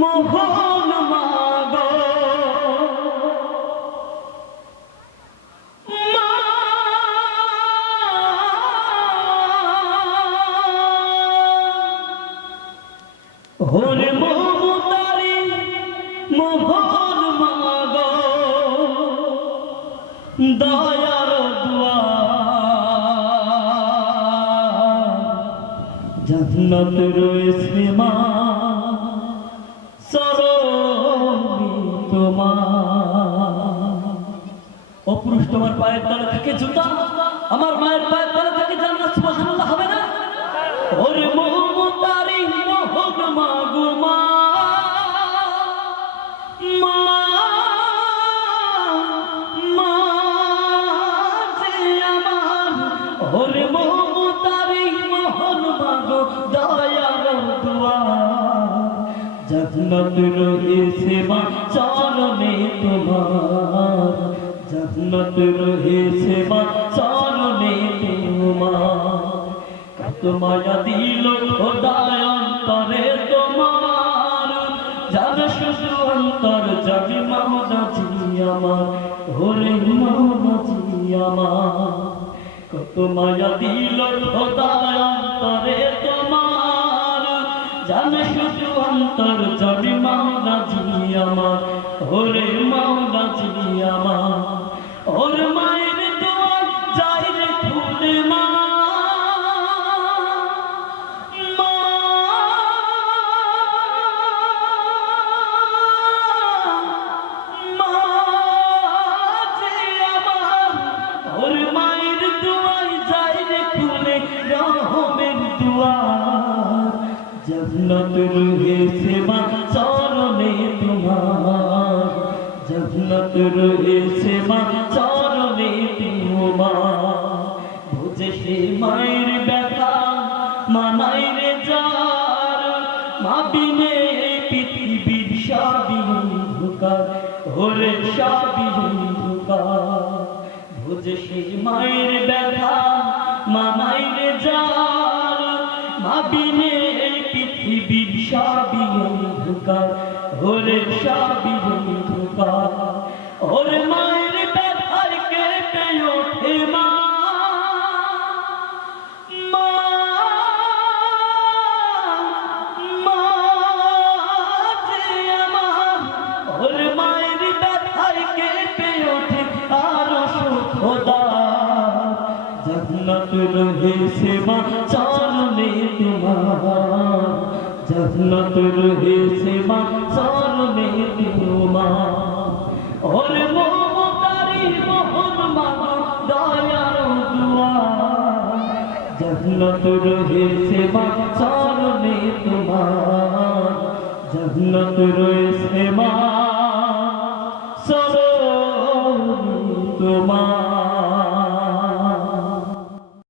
মোহন মাগো হরে মমতারি মোহন মাগো দয়ার জন্নত রয়েছে মা। তোমার অপুরুষ তোমার পায়ের তলে থাকে জুতা, আমার মায়ের পায়ের তলে থাকে জান্নাত, সুবহানাল্লাহ, হবে না? ওরে মমতারি মোহন মাগো মা। মা মা যে আমার, ওরে জন্নত রয়েছে মা চরণে তোমার। জন্নত রয়েছে মা চরণে তোমার। কত মায়া দিল খোদায় অন্তরে তোমার। জানে শুধু অন্তর যাবি মামদাজি আমার, ওরে মামদাজি আমার। কত মায়া দিল খোদায় অন্তরে তোমার। জানে শুধু অন্তর যাবি মামদাজি আমার, ওরে মামদাজি আমার। ওর মায়ের দোয়া যাই রে ফুলে মা। মায়ের খুলে দুয়ার জন্নত রয়েছে মা, চরণে তোমার। জন্নত রয়েছে মা, চরণে তোমার। বুঝে সে মায়ের ব্যথা মানাই রে যার মা বিনে পৃথিবীর সবই অন্ধকার, ওরে সবই অন্ধকার। বুঝে সে মায়ের ব্যথা মানাই রে যার মা বিনে পৃথিবীর সবই অন্ধকার ওরে সবই অন্ধকার। ওরে মায়ের ব্যথার কেটে ওঠে মা। মা যে চরণে তোমার জহনত রয়েছে মা চরণে তোমার। ওর মমতারি মোহন মা, দয়ার দুয়ার জহনত রয়েছে মা চরণে তোমার। জহনত রয়েছে মা সরণে তোমার।